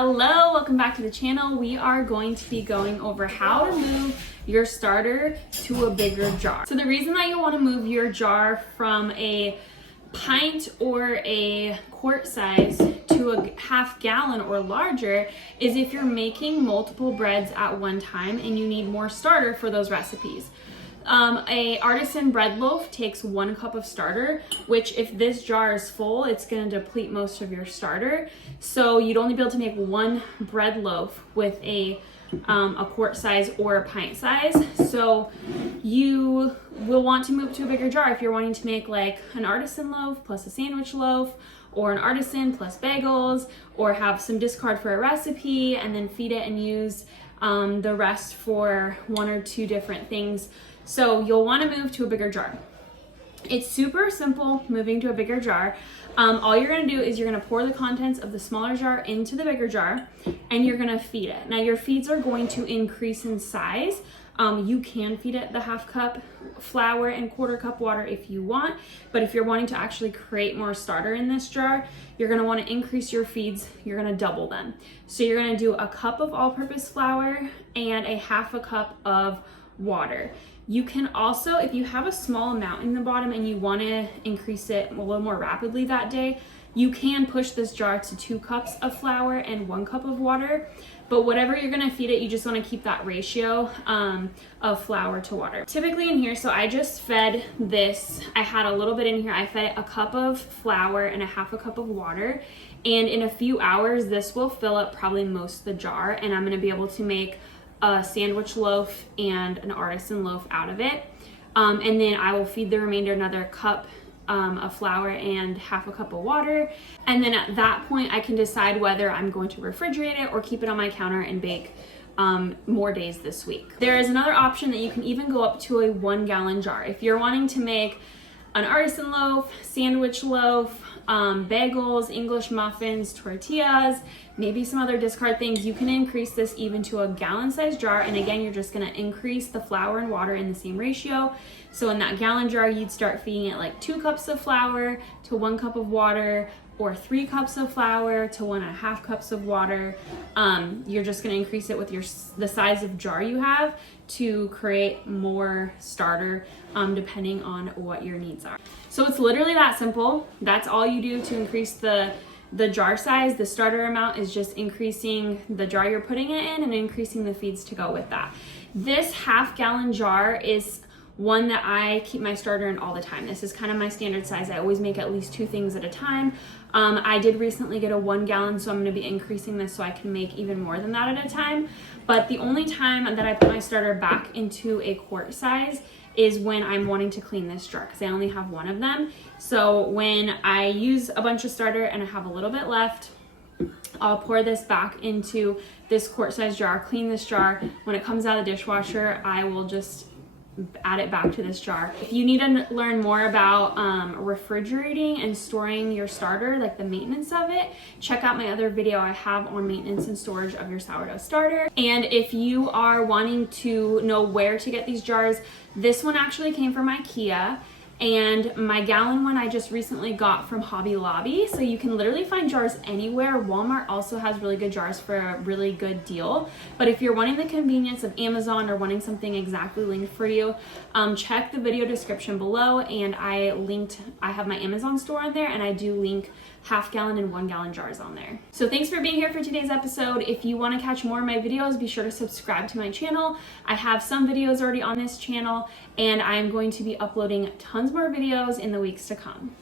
Hello, welcome back to the channel. We are going to be going over how to move your starter to a bigger jar. So the reason that you want to move your jar from a pint or a quart size to a half gallon or larger is if you're making multiple breads at one time and you need more starter for those recipes. A artisan bread loaf takes 1 cup of starter, which if this jar is full, it's going to deplete most of your starter. So you'd only be able to make 1 bread loaf with a quart size or a pint size. So you will want to move to a bigger jar if you're wanting to make like an artisan loaf plus a sandwich loaf, or an artisan plus bagels, or have some discard for a recipe and then feed it and use the rest for 1 or 2 different things. So you'll want to move to a bigger jar. It's super simple moving to a bigger jar. All you're going to do is you're going to pour the contents of the smaller jar into the bigger jar and you're going to feed it. Now your feeds are going to increase in size. You can feed it the 1/2 cup flour and 1/4 cup water if you want, but if you're wanting to actually create more starter in this jar, you're going to want to increase your feeds. You're going to double them. So you're going to do 1 cup of all-purpose flour and a 1/2 cup of water. You can also, if you have a small amount in the bottom and you want to increase it a little more rapidly that day, you can push this jar to 2 cups of flour and 1 cup of water. But whatever you're going to feed it, you just want to keep that ratio of flour to water. Typically in here, so I just fed this, I had a little bit in here, I fed it 1 cup of flour and a 1/2 cup of water. And in a few hours, this will fill up probably most of the jar, and I'm going to be able to make a sandwich loaf and an artisan loaf out of it. And then I will feed the remainder another cup of flour and 1/2 cup of water. And then at that point, I can decide whether I'm going to refrigerate it or keep it on my counter and bake more days this week. There is another option that you can even go up to a 1 gallon jar. If you're wanting to make an artisan loaf, sandwich loaf, bagels, English muffins, tortillas, maybe some other discard things, you can increase this even to a gallon size jar. And again, you're just gonna increase the flour and water in the same ratio. So in that gallon jar, you'd start feeding it like 2 cups of flour to 1 cup of water, or 3 cups of flour to 1.5 cups of water. You're just gonna increase it with the size of jar you have to create more starter depending on what your needs are. So it's literally that simple. That's all you do to increase the jar size. The starter amount is just increasing the jar you're putting it in and increasing the feeds to go with that. This 1/2 gallon jar is one that I keep my starter in all the time. This is kind of my standard size. I always make at least 2 things at a time. I did recently get a 1 gallon, so I'm gonna be increasing this so I can make even more than that at a time. But the only time that I put my starter back into a quart size is when I'm wanting to clean this jar, because I only have 1 of them. So when I use a bunch of starter and I have a little bit left, I'll pour this back into this quart size jar, clean this jar. When it comes out of the dishwasher, I will just add it back to this jar. If you need to learn more about refrigerating and storing your starter, like the maintenance of it, check out my other video I have on maintenance and storage of your sourdough starter. And if you are wanting to know where to get these jars, this one actually came from IKEA. And my gallon one I just recently got from Hobby Lobby. So you can literally find jars anywhere. Walmart also has really good jars for a really good deal. But if you're wanting the convenience of Amazon or wanting something exactly linked for you, check the video description below, and I have my Amazon store on there, and I do link 1/2 gallon and 1 gallon jars on there. So thanks for being here for today's episode. If you want to catch more of my videos, be sure to subscribe to my channel. I have some videos already on this channel, and I'm going to be uploading tons more videos in the weeks to come.